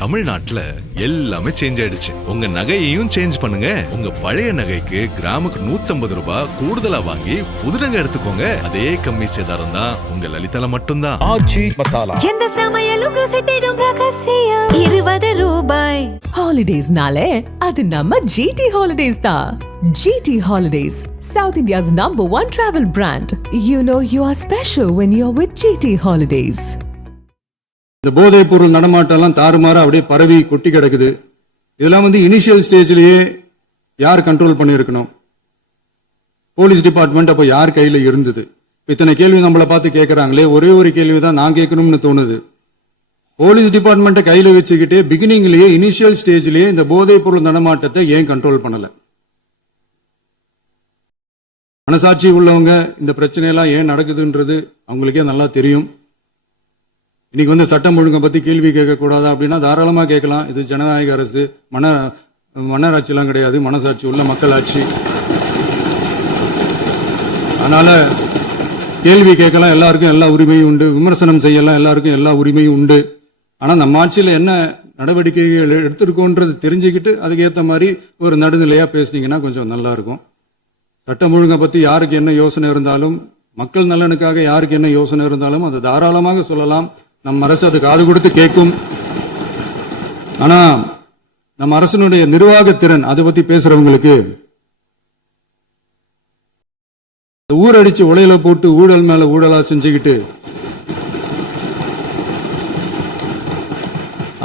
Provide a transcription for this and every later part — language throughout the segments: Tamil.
தமிழ்நாட்டுல எல்லாமே சேஞ்ச் ஆயிடுச்சு. உங்க நகையையும் சேஞ்ச் பண்ணுங்க. உங்க பழைய நகைக்கு கிராமுக்கு 150 ரூபாய் கூடுதலா வாங்கி புது நகை எடுத்துக்கோங்க. அதே கம்மி சேதாரம் தான் உங்க லலிதால மட்டும்தான். ஆச்சி மசாலா எந்த சமையலும் ருசி தேடும் ரகசியம் 20 ரூபாய். ஹாலிடேஸ்னாலே அது நம்ம ஜிடி ஹாலிடேஸ் தான். GT Holidays, South India's #1 travel brand. You know you are special when you're with GT Holidays. இந்த போதைப் பொருள் நடமாட்டம்லாம் தாறுமாறா அப்படியே பரவி கொட்டி கிடக்குது. இதெல்லாம் இனிஷியல் ஸ்டேஜ்லயே யார் கண்ட்ரோல் பண்ணியிருக்கணும்? போலீஸ் டிபார்ட்மெண்ட் அப்போ யார் கையில இருந்தது? இத்தனை கேள்வி நம்மளை பார்த்து கேட்கறாங்களே, ஒரே ஒரு கேள்வி தான் நான் கேட்கணும்னு தோணுது. போலீஸ் டிபார்ட்மெண்ட்டை கையில வச்சுக்கிட்டே பிகினிங்லயே இனிஷியல் ஸ்டேஜ்லயே இந்த போதைப் பொருள் நடமாட்டத்தை ஏன் கண்ட்ரோல் பண்ணல? மனசாட்சி உள்ளவங்க இந்த பிரச்சனையெல்லாம் ஏன் நடக்குதுன்றது அவங்களுக்கே நல்லா தெரியும். இன்னைக்கு சட்டம் ஒழுங்கை பத்தி கேள்வி கேட்கக்கூடாதா அப்படின்னா தாராளமா கேட்கலாம். இது ஜனநாயக அரசு, மன்னராட்சி எல்லாம் கிடையாது, மனசாட்சி உள்ள மக்களாட்சி. அதனால கேள்வி கேட்கலாம், எல்லாருக்கும் எல்லா உரிமையும் உண்டு. விமர்சனம் செய்யலாம், எல்லாருக்கும் எல்லா உரிமையும் உண்டு. ஆனா நம்ம ஆட்சியில் என்ன நடவடிக்கைகள் எடுத்திருக்கோன்றது தெரிஞ்சுக்கிட்டு அதுக்கேற்ற மாதிரி ஒரு நடுநிலையா பேசுனீங்கன்னா கொஞ்சம் நல்லா இருக்கும். சட்டம் ஒழுங்கை பத்தி யாருக்கு என்ன யோசனை இருந்தாலும், மக்கள் நலனுக்காக யாருக்கு என்ன யோசனை இருந்தாலும் அதை தாராளமாக சொல்லலாம். நம்ம அரசு அது காது கொடுத்து கேட்கும். ஆனா நம்ம அரசனுடைய நிர்வாகத்திறன் அதை பத்தி பேசுறவங்களுக்கு ஊரடிச்சு உலையில போட்டு ஊழல் மேல ஊழலா செஞ்சுக்கிட்டு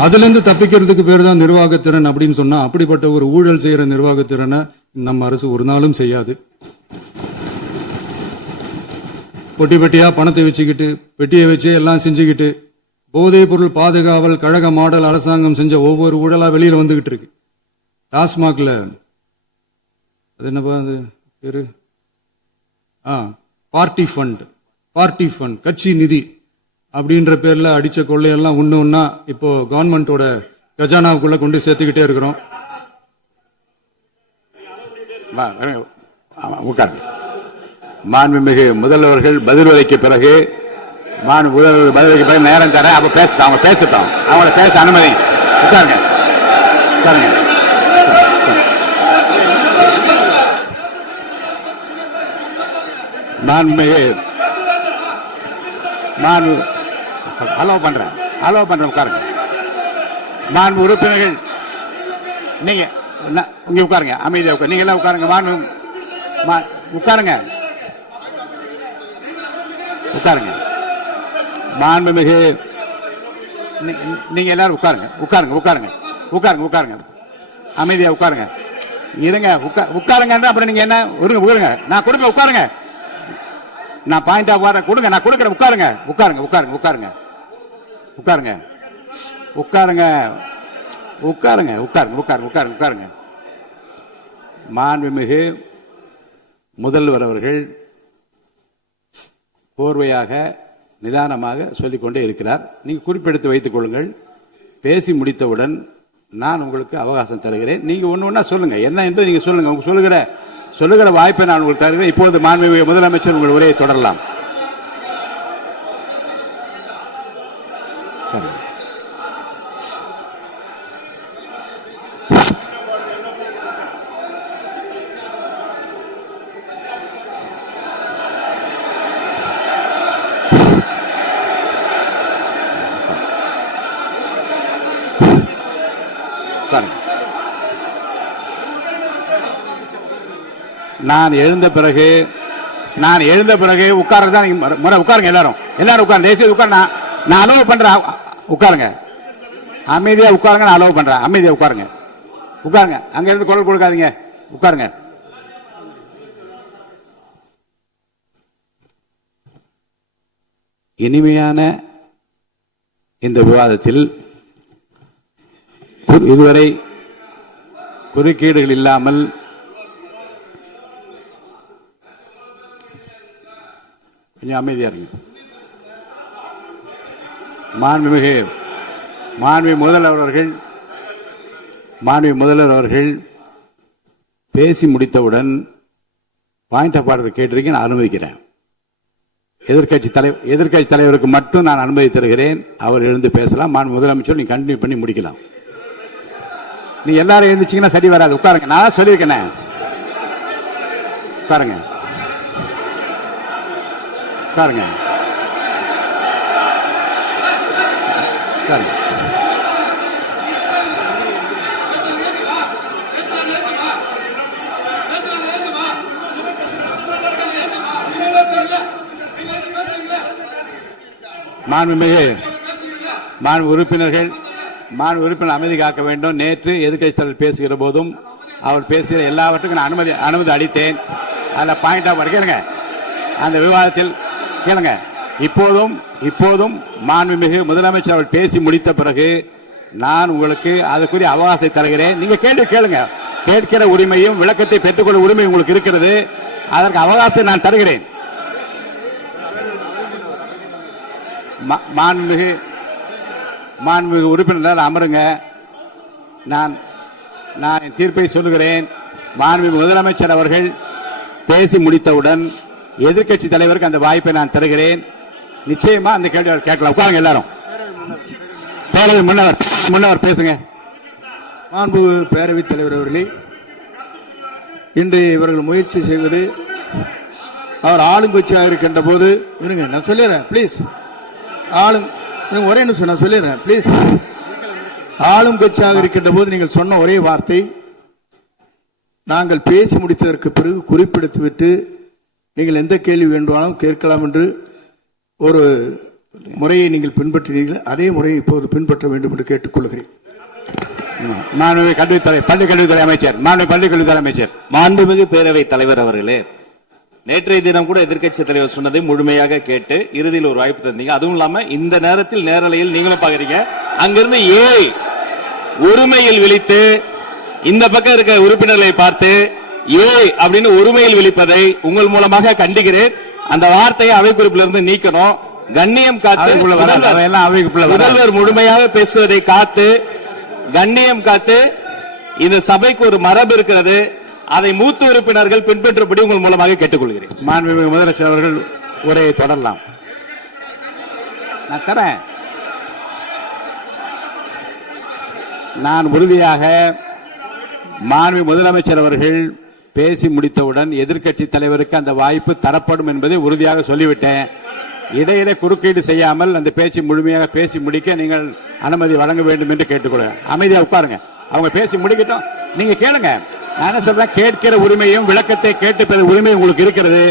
அதுல இருந்து தப்பிக்கிறதுக்கு பேர் தான் நிர்வாகத்திறன் அப்படின்னு சொன்னா, அப்படிப்பட்ட ஒரு ஊழல் செய்யற நிர்வாகத்திறனை நம்ம அரசு ஒரு நாளும் செய்யாது. பொட்டி பெட்டியா பணத்தை வச்சுக்கிட்டு, பெட்டியை வச்சு எல்லாம் செஞ்சுக்கிட்டு, போதைப் பொருள் பாதுகாவல் கழக மாடல் அரசாங்கம் செஞ்ச ஒவ்வொரு ஊழலா வெளியில வந்துகிட்டு இருக்கு. டாஸ்மாக்ல அது என்னப்பா அது பேரு, பார்ட்டி ஃபண்ட் கட்சி நிதி அப்படின்ற பேர்ல அடிச்ச கொள்ளையெல்லாம் ஒண்ணா இப்போ கவர்மெண்டோட கஜானாவுக்குள்ள கொண்டு சேர்த்துக்கிட்டே இருக்கிறோம். மாண்புமிகு முதல்வர்கள் பதிலுரைக்கு பிறகு பதிலுரைக்கு பிறகு நேரம் தர அப்ப பேசட்டும், அவங்க பேசட்டும், அவங்கள பேச அனுமதி. உட்காருங்க உட்காருங்க. மாண்புமிகு அலோவ் பண்றேன் உட்காருங்க. மாண்பு உறுப்பினர்கள் நீங்க இங்க உட்காருங்க, அமைதியா உட்காரு. நீங்க எல்லாம் உட்காருங்க. உட்காருங்க உட்காருங்க. மாண்புமிகு நீங்க எல்லாரும் உட்காருங்க. அமைதியா உட்காருங்க. இருங்க உட்காருங்க. அப்புறம் நீங்க என்ன உட்காருங்க. நான் கொடுக்க உட்காருங்க. நான் பாயிண்ட் ஆஃப் வர கொடுங்க. நான் கொடுக்குறேன். உட்காருங்க. மாண்புமிகு முதல்வர் அவர்கள் கோர்வையாக நிதானமாக சொல்லிக்கொண்டே இருக்கிறார். நீங்க குறிப்பெடுத்து வைத்துக் கொள்ளுங்கள். பேசி முடித்தவுடன் நான் உங்களுக்கு அவகாசம் தருகிறேன். நீங்க ஒண்ணு சொல்லுங்க, என்ன என்பது நீங்க சொல்லுங்க. உங்க சொல்லுகிற வாய்ப்பை நான் உங்களுக்கு தருகிறேன். இப்போது மாண்புமிகு முதலமைச்சர் உங்கள் உரையை தொடரலாம். நான் எழுந்த பிறகு உட்கார்றதுதான் முறை. உட்காருங்க எல்லாரும் உட்காருங்க. தேசிய உட்கார். நான் அலோவ் பண்றேன். உட்காருங்க. அமைதியா உட்காருங்க. நான் அலோவ் பண்றேன். அமைதியா உட்காருங்க. அங்க இருந்து குரல் கொடுக்காதீங்க. உட்காருங்க. இனிமையான இந்த விவாதத்தில் இதுவரை குறுக்கீடுகள் இல்லாமல் கொஞ்சம் அமைதியா இருங்க. மாண்புமிகு முதல்வர் அவர்கள் பேசி முடித்தவுடன் பாயிண்ட் ஆஃப் ஆர்டர் கேட்டிருக்கேன். நான் அனுமதிக்கிறேன். எதிர்க்கட்சி தலைவருக்கு மட்டும் நான் அனுமதி தருகிறேன். அவர் எழுந்து பேசலாம். முதலமைச்சர் நீங்க கண்டினியூ பண்ணி முடிக்கலாம். நீ எல்லாரும் எழுந்துச்சீங்கன்னா சரி வராது. உட்காருங்க. நான் சொல்லியிருக்கேன். உட்காருங்க. உட்காருங்க. உட்காருங்க. மாண்பு உறுப்பினர்கள் அமைதி காக்க வேண்டும். நேற்று எதிர்க்கட்சி தலைவர் பேசுகிற போதும் அவர் பேசுகிற எல்லாவற்றுக்கும் நான் அனுமதி அளித்தேன். அதில் பாயிண்ட் ஆஃப் கேளுங்க. அந்த விவாதத்தில் கேளுங்க. இப்போதும் மாண்புமிகு முதலமைச்சர் அவர்கள் பேசி முடித்த பிறகு நான் உங்களுக்கு அதுக்குரிய அவகாசத்தை தருகிறேன். நீங்க கேள்வி கேளுங்க. கேட்கிற உரிமையும் விளக்கத்தை பெற்றுக்கொள்ள உரிமை உங்களுக்கு இருக்கிறது. அதற்கு அவகாசம் நான் தருகிறேன். மாண்புமிகு உறுப்பினர் அமருங்க. நான் என் தீர்ப்பை சொல்லுகிறேன். மாண்புமிகு முதலமைச்சர் அவர்கள் பேசி முடித்தவுடன் எதிர்க்கட்சி தலைவருக்கு அந்த வாய்ப்பை நான் தருகிறேன். நிச்சயமா அந்த கேள்வி கேட்கலாம். உட்காருங்க எல்லாரும். முன்னவர் பேசுங்க. மாண்பு பேரவைத் தலைவர் அவர்களே, இன்று இவர்கள் முயற்சி செய்வது அவர் ஆளுங்கட்சியாக இருக்கின்ற போது இருங்க, நான் சொல்லிடுறேன் ப்ளீஸ். ஒரே நிமிஷம் நான் சொல்லிடுறேன் ப்ளீஸ். ஆளும் கட்சியாக இருக்கின்ற போது நீங்கள் சொன்ன ஒரே வார்த்தை, நாங்கள் பேசி முடித்ததற்கு பிறகு குறிப்பிடுத்துவிட்டு நீங்கள் எந்த கேள்வி வேண்டுமானாலும் கேட்கலாம் என்று ஒரு முறையை நீங்கள் பின்பற்றினீர்கள். அதே முறையை இப்போது பின்பற்ற வேண்டும் என்று கேட்டுக்கொள்கிறேன். பள்ளிக்கல்வித்துறை அமைச்சர். மாண்புமிகு பேரவைத் தலைவர் அவர்களே, நேற்றைய தினம் கூட எதிர்க்கட்சி தலைவர் சொன்னதை முழுமையாக கேட்டு இறுதியில் ஒரு வாய்ப்பு தந்தீங்க. அதுவும் இல்லாம இந்த நேரத்தில் நேரலையில் நீங்களும் பாக்குறீங்க. அங்கிருந்து உரிமையில் விழித்து இந்த பக்கம் இருக்க உறுப்பினர்களை பார்த்து அப்படின்னு உரிமையில் விழிப்பதை உங்கள் மூலமாக கண்டிக்கிறேன். அந்த வார்த்தையை அவை குறிப்பிலிருந்து நீக்கணும். கண்ணியம் காத்து முதல்வர் முழுமையாக பேசுவதை காத்து கண்ணியம் காத்து இந்த சபைக்கு ஒரு மரபு இருக்கிறது. அதை மூத்த உறுப்பினர்கள் பின்பற்றபடி உங்கள் மூலமாக கேட்டுக்கொள்கிறேன். மாண்புமிகு முதலமைச்சர் அவர்கள் உரையை தொடரலாம். நான் தரேன். நான் உறுதியாக மாண்புமிகு முதலமைச்சர் அவர்கள் பேசி முடித்தவுடன் எதிர்க்கட்சி தலைவருக்கு அந்த வாய்ப்பு தரப்படும் என்பதை உறுதியாக சொல்லிவிட்டேன். இடையிலே குறுக்கீடு செய்யாமல் அந்த பேச்சு முழுமையாக பேசி முடிக்க நீங்கள் அனுமதி வழங்க வேண்டும் என்று கேட்டுக்கொள்கிறேன். அமைதியா உட்காருங்க. அவங்க பேசி முடிக்கட்டும். நீங்க கேளுங்க. நான் என்ன சொல்றேன், கேட்கிற உரிமையும் விளக்கத்தை கேட்டு பெற உரிமை உங்களுக்கு இருக்கிறது.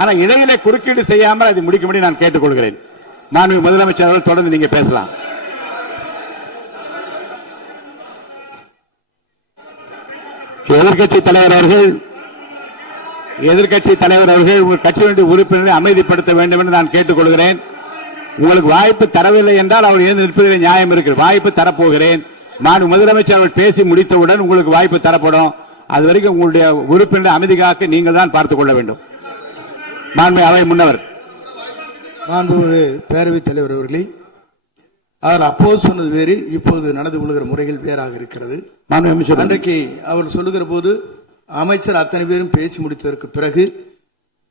ஆனா இடையிலே குறுக்கீடு செய்யாமல் அதை முடிக்கும்படி நான் கேட்டுக்கொள்கிறேன். மாண்புமிகு முதலமைச்சர் அவர்கள் தொடர்ந்து நீங்க பேசலாம். எதிர்க்கட்சி தலைவர் அவர்கள் உங்கள் கட்சியினுடைய உறுப்பினரை அமைதிப்படுத்த வேண்டும் என்று நான் கேட்டுக்கொள்கிறேன். உங்களுக்கு வாய்ப்பு தரவில்லை என்றால் அவர் எழுந்து நிற்பதில் நியாயம் இருக்கிறது. வாய்ப்பு தரப்போகிறேன். மாண்பு முதலமைச்சர் அவர்கள் பேசி முடித்தவுடன் உங்களுக்கு வாய்ப்பு தரப்படும். அது வரைக்கும் உங்களுடைய உறுப்பினரை அமைதி காக்க நீங்கள் தான் பார்த்துக் கொள்ள வேண்டும். மாண்பு அவை முன்னவர். மாண்பு பேரவைத் தலைவர் அவர்களே, அவர் அப்போது சொன்னது வேறு, இப்போது நடந்து கொள்கிற முறைகள் வேறாக இருக்கிறது. அன்றைக்கு அவர் சொல்லுகிற போது அமைச்சர் அத்தனை பேரும் பேசி முடித்ததற்கு பிறகு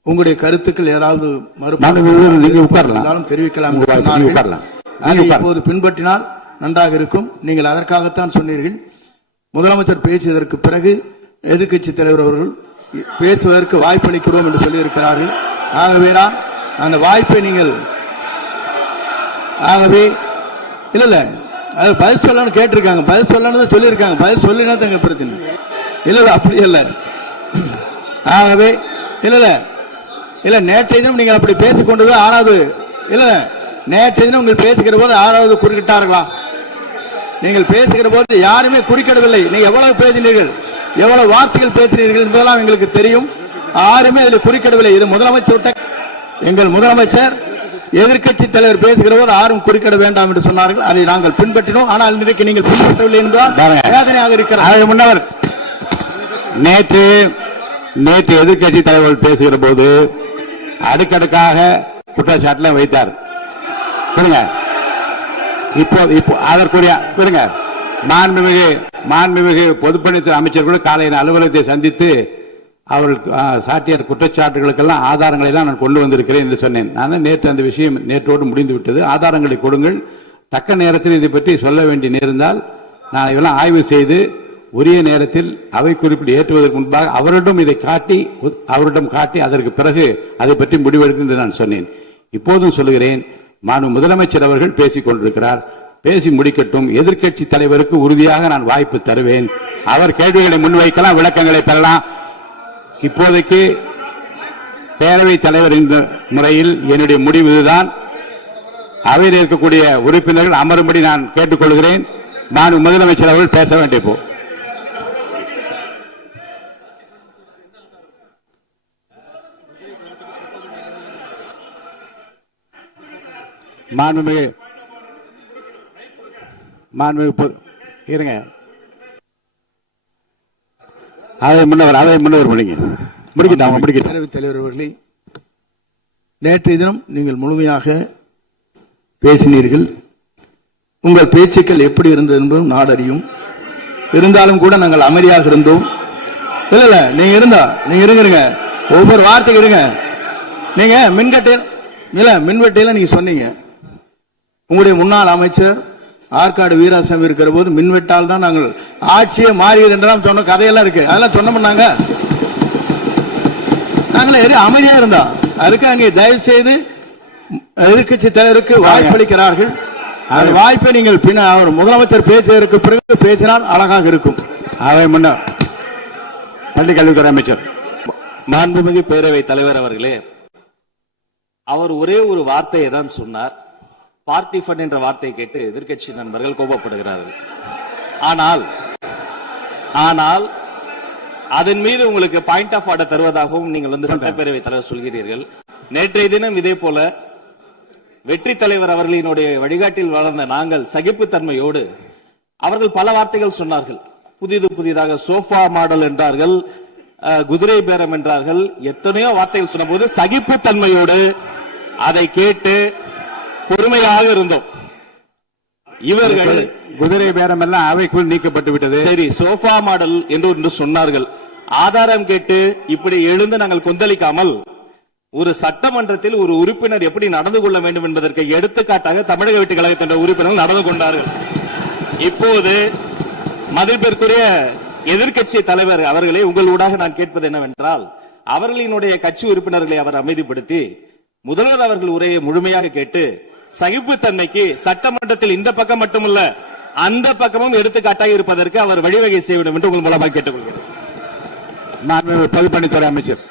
உங்களுடைய கருத்துக்கள் ஏதாவது மறுபடியும் தெரிவிக்கலாம். இப்போது பின்பற்றினால் நன்றாக இருக்கும். நீங்கள் அதற்காகத்தான் சொன்னீர்கள். முதலமைச்சர் பேசியதற்கு பிறகு எதிர்க்கட்சி தலைவர் அவர்கள் பேசுவதற்கு வாய்ப்பளிக்கிறோம் என்று சொல்லியிருக்கிறார்கள். ஆகவே தான் அந்த வாய்ப்பை நீங்கள் இல்ல அது பதில் சொல்லணும்னு கேட்டிருக்காங்க. பதில் சொல்லணும் சொல்லியிருக்காங்க. பதில் சொல்லினா தங்க பிரச்சனை இல்ல. அப்படி இல்ல. ஆகவே இல்ல நேற்றைய தினம் நீங்கள் அப்படி பேசிக்கொண்டது ஆறாவது இல்ல. நேற்றைய தினம் நீங்கள் பேசுகிற போது ஆறாவது குறுக்கிட்டார்களா? நீங்கள் பேசுகிற போது யாருமே குறுக்கிடவில்லை. நீங்க எவ்வளவு பேசினீர்கள், எவ்வளவு வார்த்தைகள் பேசினீர்கள் என்பதெல்லாம் எங்களுக்கு தெரியும். யாருமே அதில் குறுக்கிடவில்லை. இது முதலமைச்சர், எங்கள் முதலமைச்சர் எதிர்க்கட்சி தலைவர் பேசுகிற போது யாரும் குறுக்கிட வேண்டாம் என்று சொன்னார்கள். அதை நாங்கள் பின்பற்றினோம். ஆனால் இன்றைக்கு நீங்கள் பின்பற்றவில்லை என்பதால் வேதனையாக இருக்கிறார். முன்னவர் நேற்று எதிர்க்கட்சி தலைவர் பேசுகிற போது அடுக்கடுக்காக குற்றச்சாட்டுல வைத்தார். இப்போ அதற்குரிய மாண்புமிகு பொதுப்பணித்துறை அமைச்சர் கூட காலையில் அலுவலகத்தை சந்தித்து அவர்கள் சாட்டிய குற்றச்சாட்டுகளுக்கெல்லாம் ஆதாரங்களை எல்லாம் நான் கொண்டு வந்திருக்கிறேன் என்று சொன்னேன். நான் நேற்று அந்த விஷயம் நேற்றோடு முடிந்து விட்டது. ஆதாரங்களை கொடுங்கள், தக்க நேரத்தில் இதை பற்றி சொல்ல வேண்டிய நேர்ந்தால் நான் இதெல்லாம் ஆய்வு செய்து உரிய நேரத்தில் அவை குறிப்பிட்டு ஏற்றுவதற்கு முன்பாக அவரிடம் காட்டி அதற்கு பிறகு அதை பற்றி முடிவெடுக்கும் என்று நான் சொன்னேன். இப்போதும் சொல்லுகிறேன், முதலமைச்சர் அவர்கள் பேசிக் கொண்டிருக்கிறார், பேசி முடிக்கட்டும். எதிர்க்கட்சி தலைவருக்கு உறுதியாக நான் வாய்ப்பு தருவேன். அவர் கேள்விகளை முன்வைக்கலாம், விளக்கங்களை பெறலாம். இப்போதைக்கு பேரவைத் தலைவர் என்ற முறையில் என்னுடைய முடிவு இதுதான். அவையில் இருக்கக்கூடிய உறுப்பினர்கள் அமரும்படி நான் கேட்டுக்கொள்கிறேன். முதலமைச்சர் அவர்கள் பேச வேண்டிய போ இருங்க, அவை முன்னவர் பேரவைத் தலைவர் அவர்களே, நேற்றைய தினம் நீங்கள் முழுமையாக பேசினீர்கள். உங்கள் பேச்சுக்கள் எப்படி இருந்தது என்பதும் நாடறியும். இருந்தாலும் கூட நாங்கள் அமைதியாக இருந்தோம். இல்ல நீங்க இருங்க, ஒவ்வொரு வார்த்தைக்கு இருங்க. நீங்க மின்வெட்டையில நீங்க சொன்னீங்க, உங்களுடைய முன்னாள் அமைச்சர் ஆற்காடு வீராசாமி இருக்கிற போது மின்வெட்டால் தான் நாங்கள் ஆட்சியே மாறியது என்றெல்லாம் சொன்ன கதையெல்லாம் இருக்கு. அதெல்லாம் சொன்னோம்னாங்க, நாங்களே அமைதியா இருந்தோம். அதுக்கு அங்கே தயவு செய்து எதிர்கட்சி தலைவருக்கு வாய்ப்பளிக்கிறார்கள். அந்த வாய்ப்பை நீங்கள் அவர் முதலமைச்சர் பேசுவதற்கு பிறகு பேசினால் அழகாக இருக்கும். அவை முன்னர் பள்ளி கல்வித்துறை அமைச்சர் மாண்புமிகு பேரவைத் தலைவர் அவர்களே, அவர் ஒரே ஒரு வார்த்தையை தான் சொன்னார். பார்ட்டி ஃபண்ட் என்ற வார்த்தையை கேட்டு எதிர்க்கட்சி நண்பர்கள் கோபப்படுகிறார்கள். ஆனால் அதன் மீது உங்களுக்கு பாயிண்ட் ஆஃப் ஆர்டர் தருவதாகவும் நீங்கள் வந்து சட்டப்பேரவைத் தலைவர் சொல்கிறீர்கள். நேற்றைய தினம் இதே போல வெற்றி தலைவர் அவர்களினுடைய வழிகாட்டில் வளர்ந்த நாங்கள் சகிப்புத்தன்மையோடு அவர்கள் பல வார்த்தைகள் சொன்னார்கள். புதிதாக சோஃபா மாடல் என்றார்கள், குதிரை பேரம் என்றார்கள், எத்தனையோ வார்த்தைகள் சொன்ன போது சகிப்புத்தன்மையோடு அதை கேட்டு பொறுமையாக இருந்தோம். இவர்கள் குதிரை பேரம் எல்லாம் அவைக்குள் நீக்கப்பட்டு விட்டது. சரி, சோஃபா மாடல் என்று சொன்னார்கள். ஆதாரம் கேட்டு இப்படி எழுந்து நாங்கள் கொந்தளிக்காமல் ஒரு சட்டமன்றத்தில் ஒரு உறுப்பினர் எப்படி நடந்து கொள்ள வேண்டும் என்பதற்கு எடுத்துக்காட்டாக தமிழக வெற்றி கழகத்தின் உறுப்பினர்கள் நடந்து கொண்டார்கள். இப்போது மதிப்பிற்குரிய எதிர்க்கட்சி தலைவர் அவர்களே, உங்கள் ஊடாக நான் கேட்பது என்னவென்றால், அவர்களினுடைய கட்சி உறுப்பினர்களை அவர் அமைதிப்படுத்தி முதல்வர் அவர்கள் உரையை முழுமையாக கேட்டு சகிப்புத்தன்மைக்கு சட்டமன்றத்தில் இந்த பக்கம் மட்டுமல்ல அந்த பக்கமும் எடுத்துக்காட்டாக இருப்பதற்கு அவர் வழிவகை செய்ய வேண்டும் என்று உங்கள் மூலமாக கேட்டுக்கொள்கிறேன். பொதுப்பணித்துறை அமைச்சர்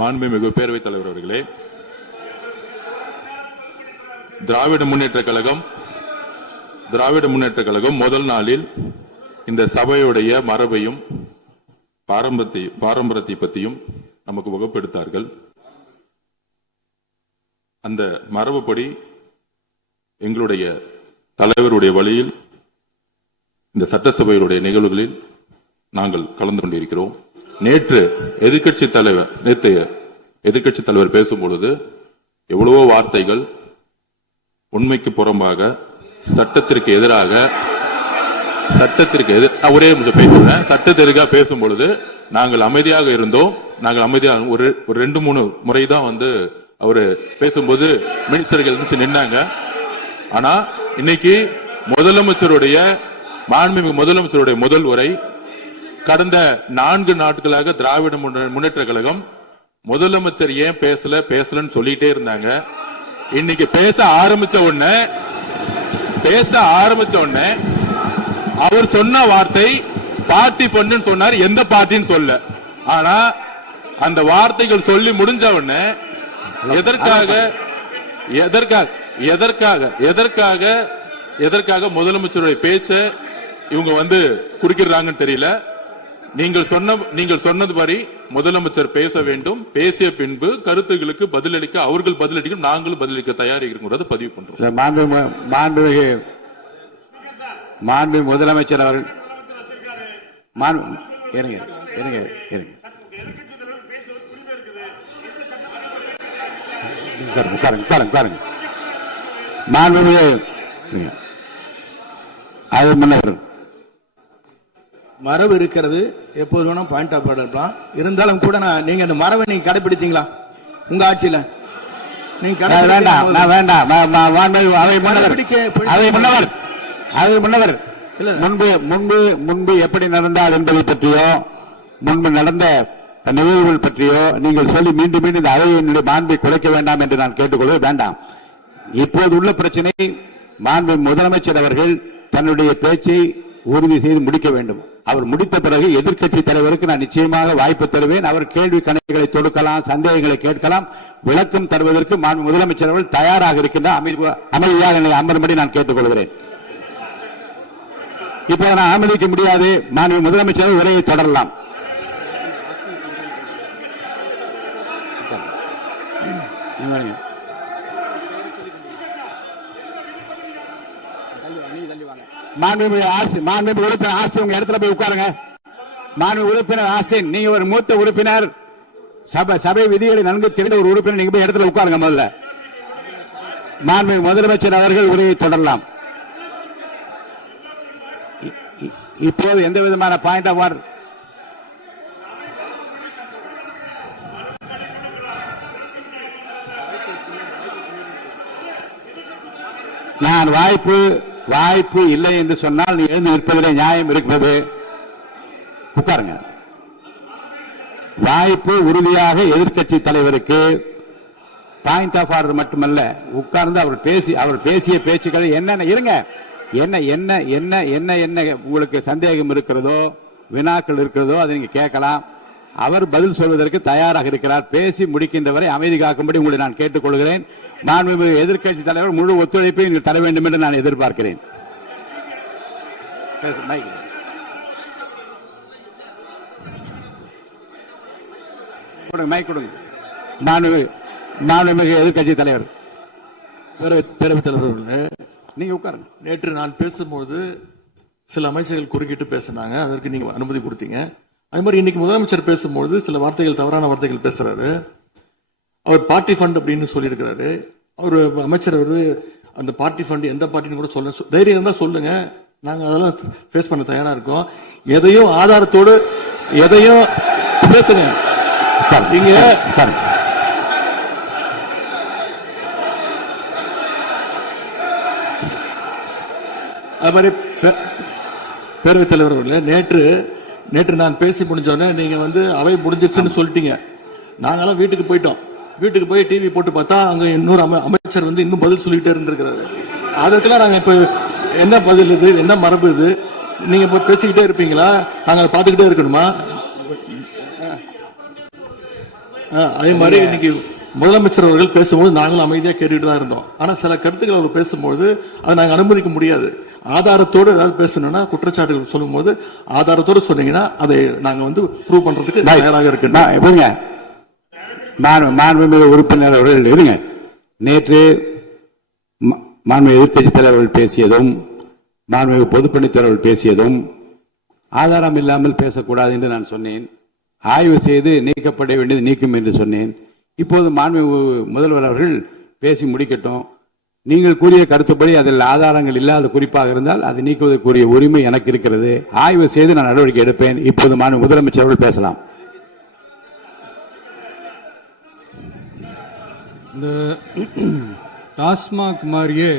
மாண்புமிகு பேரவைத் தலைவர் அவர்களே, திராவிட முன்னேற்ற கழகம் முதல் நாளில் இந்த சபையுடைய மரபையும் பாரம்பரியத்தை பற்றியும் நமக்கு வகுப்பெடுத்தார்கள். அந்த மரபுப்படி எங்களுடைய தலைவருடைய வழியில் இந்த சட்டசபையுடைய நிகழ்வுகளில் நாங்கள் கலந்து கொண்டிருக்கிறோம். நேற்று எதிர்க்கட்சி தலைவர் பேசும்பொழுது எவ்வளவோ வார்த்தைகள் உண்மைக்கு புறம்பாக சட்டத்திற்கு எதிராக ஒரே நிமிஷம் பேசுறேன். சட்டத்திற்காக பேசும் பொழுது நாங்கள் அமைதியாக இருந்தோம். ஒரு 2-3 முறை தான் வந்து அவரு பேசும்போது மினிஸ்டர்கள் நின்னாங்க. ஆனா இன்னைக்கு மாண்புமிகு முதலமைச்சருடைய முதல் உரை, கடந்த 4 நாட்களாக திராவிட முன்னேற்ற கழகம் முதலமைச்சர் ஏன் பேசலன்னு சொல்லிட்டே இருந்தாங்க. இன்னைக்கு பேச ஆரம்பிச்ச உடனே அவர் சொன்ன வார்த்தை பார்ட்டி ஃபண்ட் சொன்னார். எந்த பார்ட்டின்னு சொல்ல. ஆனா அந்த வார்த்தைகள் சொல்லி முடிஞ்ச உடனே எதற்காக முதலமைச்சருடைய பேச்ச இவங்க வந்து குறுக்கிறாங்கன்னு தெரியல. நீங்கள் சொன்னது மாதிரி முதலமைச்சர் பேச வேண்டும். பேசிய பின்பு கருத்துகளுக்கு பதிலளிக்க அவர்கள் பதிலளிக்கும், நாங்களும் பதிலளிக்க தயாராக இருக்கிறது பதிவு பண்றோம். மாண்புமிகு முதலமைச்சர் அவர்கள் அது முன்னவர் மரபு இருக்கிறது, எப்போது வேணும் பாயிண்ட் ஆஃப் ஆர்டர் இருக்கலாம். இருந்தாலும் கூட நீங்க அந்த மரபை நீங்க கடைபிடித்தீங்களா உங்க ஆட்சியில? நீங்க வேண்டாம், நான் வேண்டாம். அதை முன்னவர் முன்பு எப்படி நடந்தால் என்பதை பற்றியோ முன்பு நடந்த நிகழ்வுகள் பற்றியோ நீங்கள் சொல்லி மீண்டும் மீண்டும் இந்த அவையினுடைய மாண்பை குறைக்க வேண்டாம் என்று நான் கேட்டுக்கொள்வது வேண்டாம். இப்போது உள்ள பிரச்சனை, மாண்பு முதலமைச்சர் அவர்கள் தன்னுடைய பேச்சை உறுதி செய்து முடிக்க வேண்டும். அவர் முடித்த பிறகு எதிர்க்கட்சி தலைவருக்கு நான் நிச்சயமாக வாய்ப்பு தருவேன். அவர் கேள்வி கணைகளை தொடுக்கலாம், சந்தேகங்களை கேட்கலாம், விளக்கம் தருவதற்கு மாண்பு முதலமைச்சர் அவர்கள் தயாராக இருக்கின்றார். அமைதியாக என்னை அமரும்படி நான் கேட்டுக்கொள்கிறேன். இப்போ நான் அனுமதிக்க முடியாது. மாண்பு முதலமைச்சர் உரையை தொடரலாம். மாண்புமிகு உறுப்பினர் ஆஸ்டின் உங்க இடத்துல போய் உட்காருங்க. மாண்புமிகு உறுப்பினர் ஆஸ்டின், நீங்க ஒரு மூத்த உறுப்பினர், சபை விதிகளை நன்கு தெரிந்த ஒரு உறுப்பினர், நீங்க போய் இடத்துல உட்காருங்க. முதல்ல மாண்புமிகு முதலமைச்சர் அவர்கள் உரையை தொடரலாம். இப்போது எந்த விதமான பாயிண்ட் ஆஃப் ஆர்டர் நான் வாய்ப்பு இல்லை என்று சொன்னால் நீ எழுந்து நிற்பதில் நியாயம் இருக்கிறது. உட்காருங்க. வாய்ப்பு உறுதியாக எதிர்க்கட்சி தலைவருக்கு பாயிண்ட் ஆஃப் ஆர்டர் மட்டுமல்ல, உட்கார்ந்து அவர் பேசிய பேச்சுக்களை என்னென்ன இருங்க, என்ன என்ன என்ன என்ன என்ன உங்களுக்கு சந்தேகம் இருக்கிறதோ, வினாக்கள் இருக்கிறதோ அதை நீங்க கேட்கலாம். அவர் பதில் சொல்வதற்கு தயாராக இருக்கிறார். பேசி முடிக்கின்ற வரை அமைதி காக்கும்படி உங்களை நான் கேட்டுக்கொள்கிறேன். மாண்புமிகு எதிர்க்கட்சி தலைவர் முழு ஒத்துழைப்பை நீங்கள் தர வேண்டும் என்று நான் எதிர்பார்க்கிறேன். மாண்புமிகு எதிர்க்கட்சி தலைவர், பேரவைத் தலைவர், நீங்க உட்காருங்க. நேற்று நான் பேசும்போது சில அமைச்சர்கள் குறுக்கிட்டு பேசினாங்க, அதற்கு நீங்க அனுமதி கொடுத்தீங்க. அது மாதிரி இன்னைக்கு முதலமைச்சர் பேசும்போது சில வார்த்தைகள், தவறான வார்த்தைகள் பேசுறாரு. அவர் பார்ட்டி ஃபண்ட் அப்படின்னு சொல்லியிருக்கிறாரு. அவர் அமைச்சர் அந்த பார்ட்டி ஃபண்ட் எந்த பார்ட்டின்னு கூட சொல்ல தைரியம் இருந்தா சொல்லுங்க, நாங்க அதெல்லாம் ஃபேஸ் பண்ண தயாரா இருக்கோம். எதையும் ஆதாரத்தோடு எதையும் பேசுங்க. நீங்க அது மாதிரி பேரவைத் தலைவர் அவர்களே, நேற்று நான் பேசி முடிஞ்சோடனே நீங்க அவை முடிஞ்சிருச்சுன்னு சொல்லிட்டீங்க. நாங்கெல்லாம் வீட்டுக்கு போயிட்டோம். வீட்டுக்கு போய் டிவி போட்டு பார்த்தா அங்க இன்னொரு அமைச்சர் இன்னும் பதில் சொல்லிட்டே இருந்திருக்கிறாரு. அதற்கெல்லாம் நாங்க இப்ப என்ன பதில் இது, என்ன மரபு இது? நீங்க இப்ப பேசிக்கிட்டே இருப்பீங்களா? நாங்க பாத்துக்கிட்டே இருக்கணுமா? அதே மாதிரி இன்னைக்கு முதலமைச்சர் அவர்கள் பேசும்போது நாங்களும் அமைதியா கேட்டுட்டு தான் இருந்தோம். ஆனா சில கருத்துக்கள் அவர் பேசும்போது அதை நாங்க அனுமதிக்க முடியாது. ஆதாரத்தோடு ஏதாவது பேசணும்னா, குற்றச்சாட்டுகள் சொல்லும் போது ஆதாரத்தோடு சொன்னீங்கன்னா அதை நாங்க ப்ரூவ் பண்றதுக்கு தயாராக இருக்கு. மாண்புமிகு உறுப்பினர் அவர்கள் இருங்க. நேற்று மாண்புமிகு எதிர்க்கட்சி தலைவர்கள் பேசியதும், மாண்புமிகு பொதுப்பணித் தலைவர்கள் பேசியதும் ஆதாரம் இல்லாமல் பேசக்கூடாது என்று நான் சொன்னேன். ஆய்வு செய்து நீக்கப்பட வேண்டியது நீக்கும் என்று சொன்னேன். இப்போது மாண்புமிகு முதல்வர் அவர்கள் பேசி முடிக்கட்டும். நீங்கள் கூறிய கருத்துப்படி அதில் ஆதாரங்கள் இல்லாத குறிப்பாக இருந்தால் அதை நீக்குவதற்குரிய உரிமை எனக்கு இருக்கிறது. ஆய்வு செய்து நான் நடவடிக்கை எடுப்பேன். இப்போது மாண்புமிகு முதலமைச்சர் அவர்கள் பேசலாம். இந்த டாஸ்மாக் மாதிரியே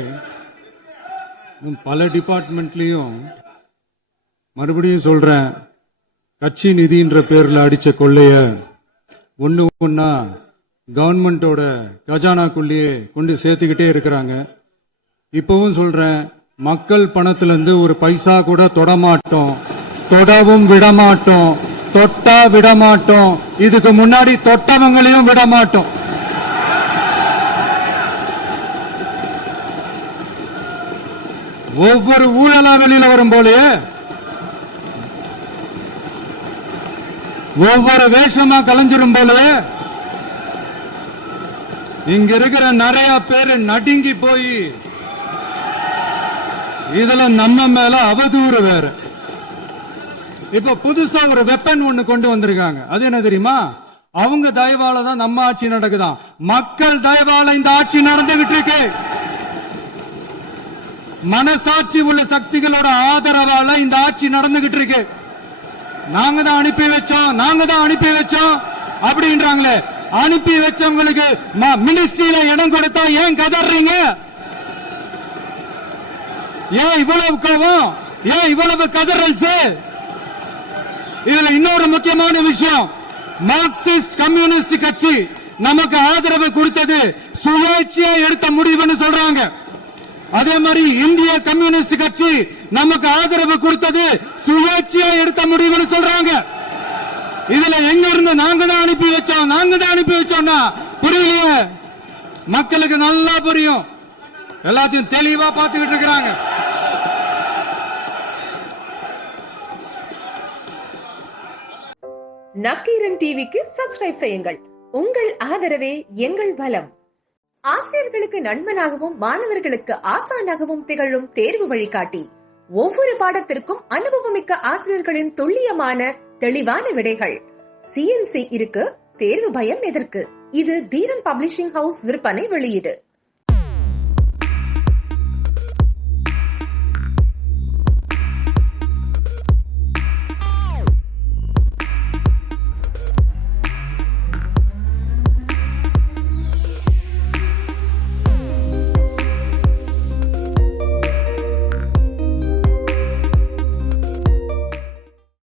பல டிபார்ட்மெண்ட்லயும், மறுபடியும் சொல்றேன், கட்சி நிதின்ற பேர்ல அடிச்ச கொள்ளைய ஒன்னா கவர்மெண்டோட கஜானாக்குள்ளேயே கொண்டு சேர்த்துக்கிட்டே இருக்கிறாங்க. இப்பவும் சொல்றேன், மக்கள் பணத்துல இருந்து ஒரு பைசா கூட தொடமாட்டோம், தொடவும் விடமாட்டோம், தொட்டா விடமாட்டோம், இதுக்கு முன்னாடி தொட்டவங்களையும் விடமாட்டோம். ஒவ்வொரு ஊழலா வெளியில வரும் போலயே, ஒவ்வொரு வேஷமா கலைஞ்சிரும் போலயே இங்க இருக்கிற நிறைய பேரு நடுங்கி போய் இதுல நம்ம மேல அவதூறு வேற. இப்ப புதுசா ஒரு வெப்பன் ஒண்ணு கொண்டு வந்திருக்காங்க. அது என்ன தெரியுமா? அவங்க தயவால தான் நம்ம ஆட்சி நடக்குதான். மக்கள் தயவால இந்த ஆட்சி நடந்துகிட்டு இருக்கு. மனசாட்சி உள்ள சக்திகளோட ஆதரவால இந்த ஆட்சி நடந்துகிட்டு இருக்கு. நாங்க தான் அனுப்பி வச்சோம் அப்படின்றாங்களே. அனுப்பி வச்சவங்களுக்கு மினிஸ்ட்ரியில இடம் கொடுத்தா ஏன் கதறீங்க? ஏன் இவ்வளவு கோபம்? ஏன் இவ்வளவு கதறல்ஸ்? இதுல இன்னொரு முக்கியமான விஷயம், மார்க்சிஸ்ட் கம்யூனிஸ்ட் கட்சி நமக்கு ஆதரவு கொடுத்தது சுயேட்சையா எடுத்த முடிவுன்னு சொல்றாங்க. அதே மாதிரி இந்திய கம்யூனிஸ்ட் கட்சி நமக்கு ஆதரவு கொடுத்தது சுயேட்சையா எடுத்த முடிவுன்னு சொல்றாங்க. இதுல எங்க இருந்து நாங்க தான் அனுப்பி வச்சோம்னா புரியலையே. மக்களுக்கு நல்லா புரியும், எல்லாத்தையும் தெளிவா பார்த்துக்கிட்டு இருக்கிறாங்க. நக்கீரன் டிவிக்கு சப்ஸ்கிரைப் செய்யுங்கள். உங்கள் ஆதரவே எங்கள் பலம். ஆசிரியர்களுக்கு நண்பனாகவும் மாணவர்களுக்கு ஆசானாகவும் திகழும் தேர்வு வழிகாட்டி. ஒவ்வொரு பாடத்திற்கும் அனுபவமிக்க ஆசிரியர்களின் துல்லியமான தெளிவான விடைகள். CNC இருக்கு, தேர்வு பயம் எதற்கு? இது தீரன் பப்ளிஷிங் ஹவுஸ் விற்பனை வெளியீடு.